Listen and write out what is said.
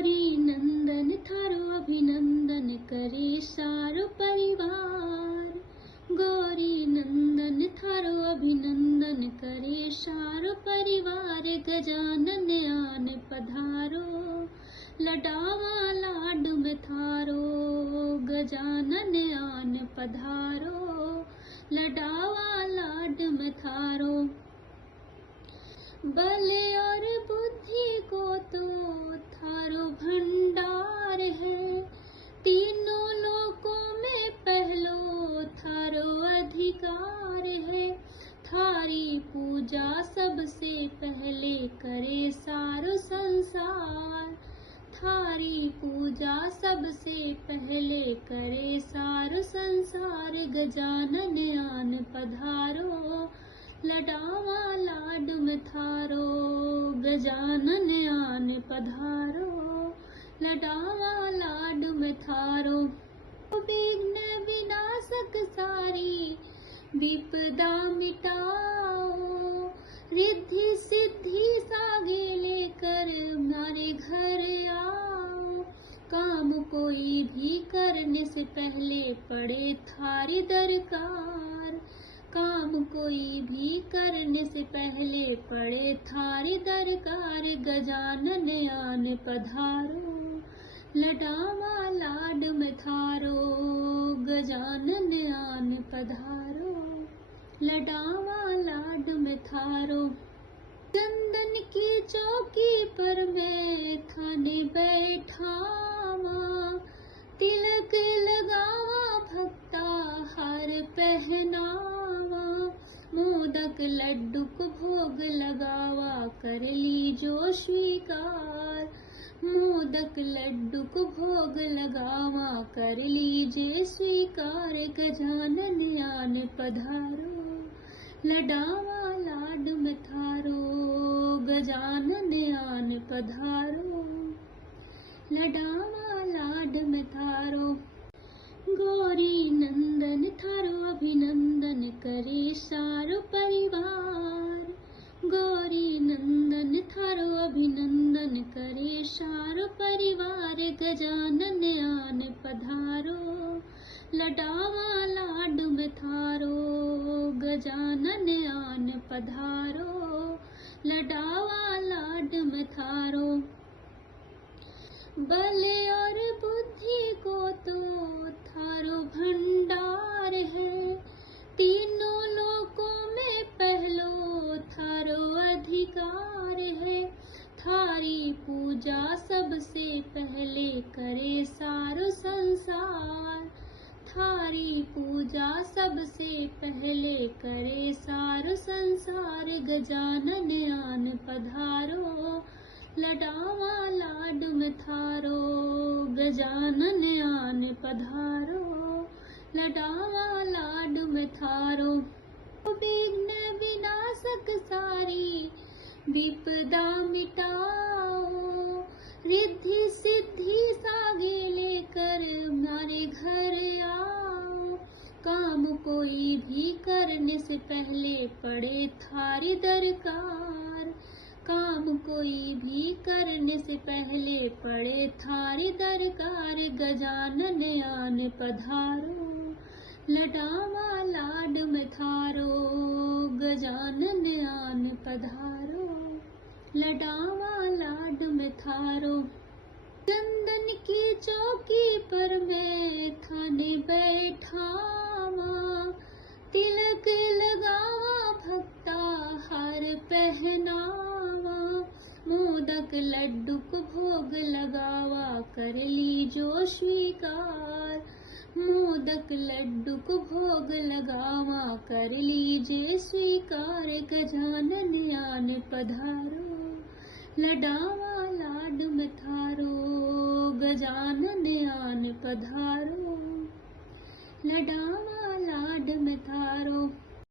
गौरी नंदन थारो अभिनंदन करे सारो परिवार। गौरी नंदन थारो अभिनंदन करे सारो परिवार। गजानन आन पधारो लडावा लाड में थारो। गजानन आन पधारो लडावा लाड में थारो। बल और बुद्धि को तो थारो भंडार है। तीनों लोकों में पहलो थारो अधिकार है। थारी पूजा सबसे पहले करे सारो संसार। थारी पूजा सबसे पहले करे सारो संसार। गजानन आन पधारो लडावा लाड में थारो। गजानन आन पधारो लडावा लाड में थारो। विघ्न विनाशक सारी विपदा मिटाओ। रिद्धि सिद्धि सागे लेकर हमारे घर आओ। काम कोई भी करने से पहले पड़े थारी दरकार। काम कोई भी करने से पहले पड़े थारी दरकार। गजानन आन पधारो लडावा लाड में थारो। गजानन आन पधारो लडावा लाड में थारो। चंदन की चौकी पर मैं थाने बैठावा। तिलक लगावा भक्ता हार पहनावा। मोदक लड्डू को भोग लगावा कर लीजो स्वीकार। मोदक लड्डू को भोग लगावा कर लीजिए स्वीकार। गजानन आन पधारो लडावा लाड में थारो। गजानन आन पधारो लडावा लाड में थारो। गौरी नंदन थारो अभिनंदन करे सारो परिवार। गौरी नंदन थारो अभिनंदन करे सारो परिवार। गजानन आन पधारो लडावा लाड में थारो। गजानन आन पधारो लडावा लाड में थारो। बल और बुद्धि को तो थारो भंडार है। तीनों लोकों में पहलो थारो अधिकार है। थारी पूजा सबसे पहले करे सारो संसार। थारी पूजा सबसे पहले करे सारो संसार। गजानन आन पधारो लडावा लाड में थारो। गजानन आन पधारो लडावा लाड में थारो। विघ्न विनाशक सारी विपदा मिटाओ। रिद्धि सिद्धि सागे लेकर हमारे घर आओ। काम कोई भी करने से पहले पड़े थारी दरकार। काम कोई भी करने से पहले पड़े थारी दरकार। गजानन आन पधारो लडावा लाड में थारो। गजानन आन पधारो लडावा लाड में थारो। चंदन की चौकी पर मैं थाने बैठावा। तिलक लगावा भक्ता हार पहनावा। मोदक लड्डू को भोग लगावा कर लीजो स्वीकार। मोदक लड्डू को भोग लगावा कर लीजिए स्वीकार। गजानन आन पधारो लडावा लाड में थारो। गजानन आन पधारो लडावा